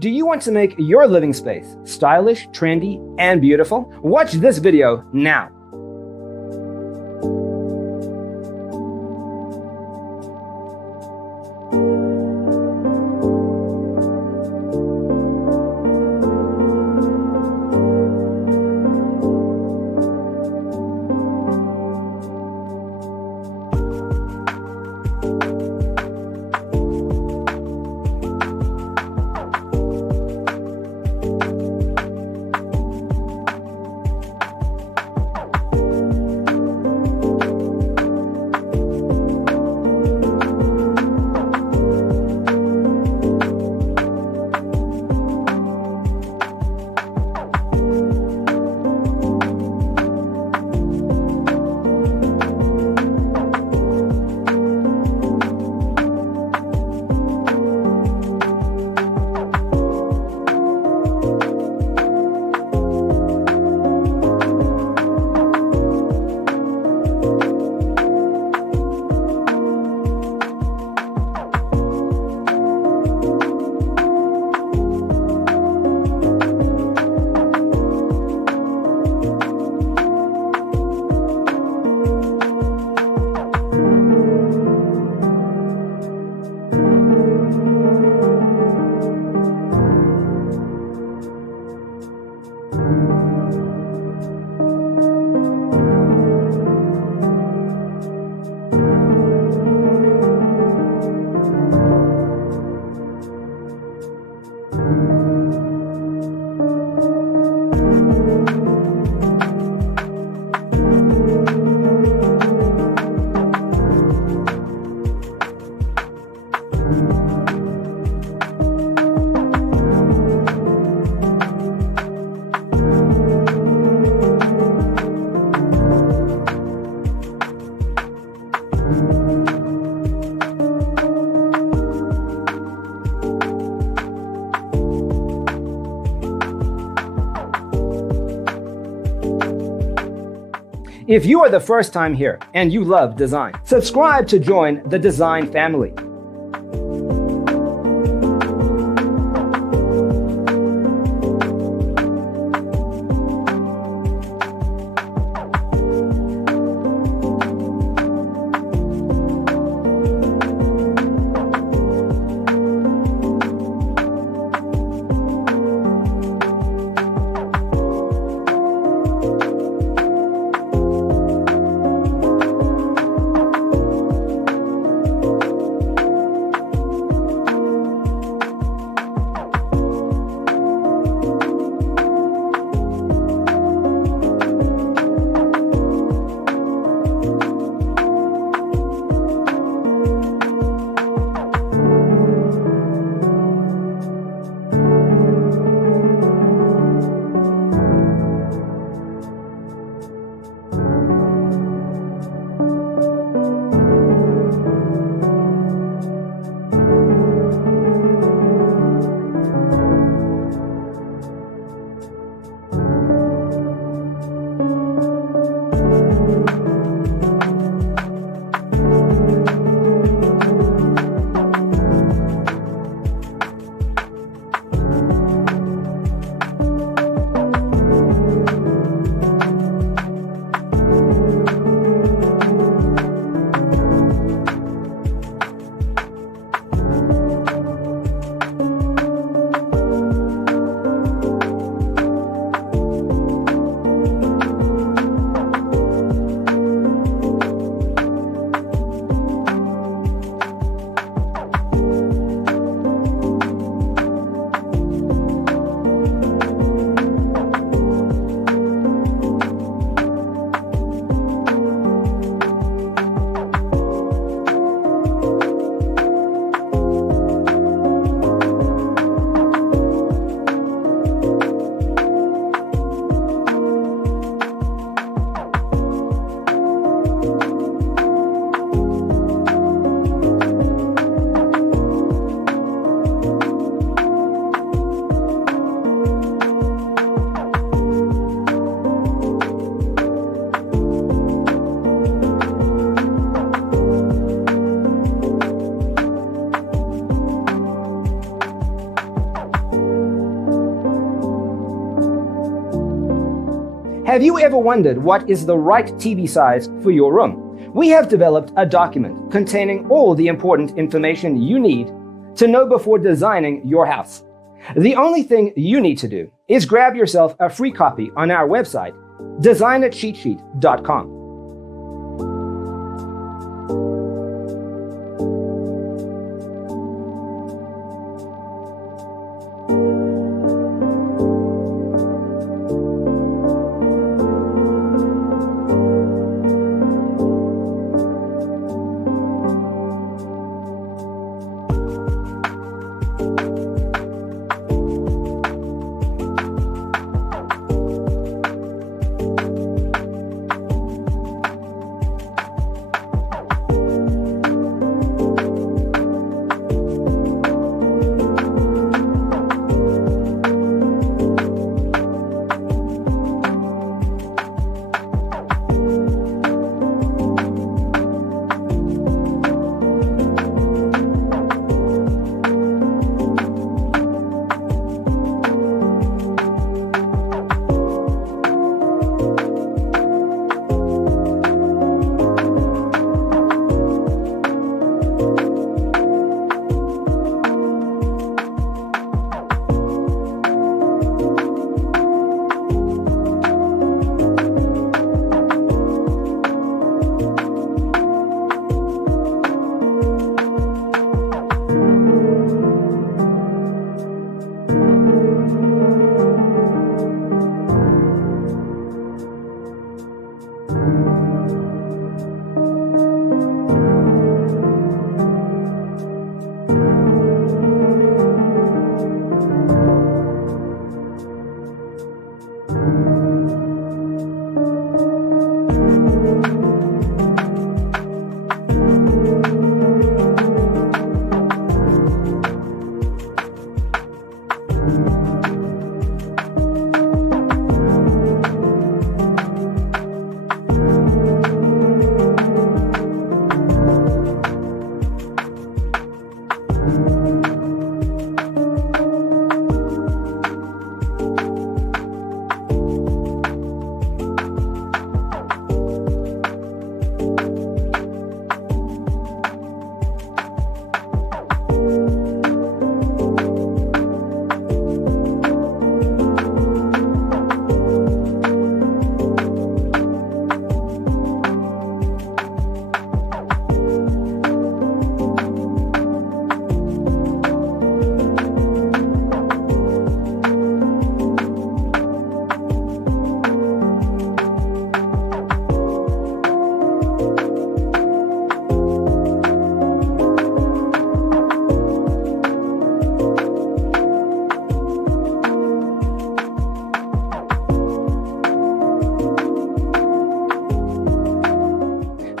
Do you want to make your living space stylish, trendy, and beautiful? Watch this video now. If you are the first time here and you love design, subscribe to join the design family. Have you ever wondered what is the right TV size for your room? We have developed a document containing all the important information you need to know before designing your house. The only thing you need to do is grab yourself a free copy on our website, designitcheatsheet.com.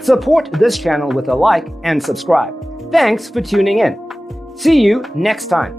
Support this channel with a like and subscribe. Thanks for tuning in. See you next time.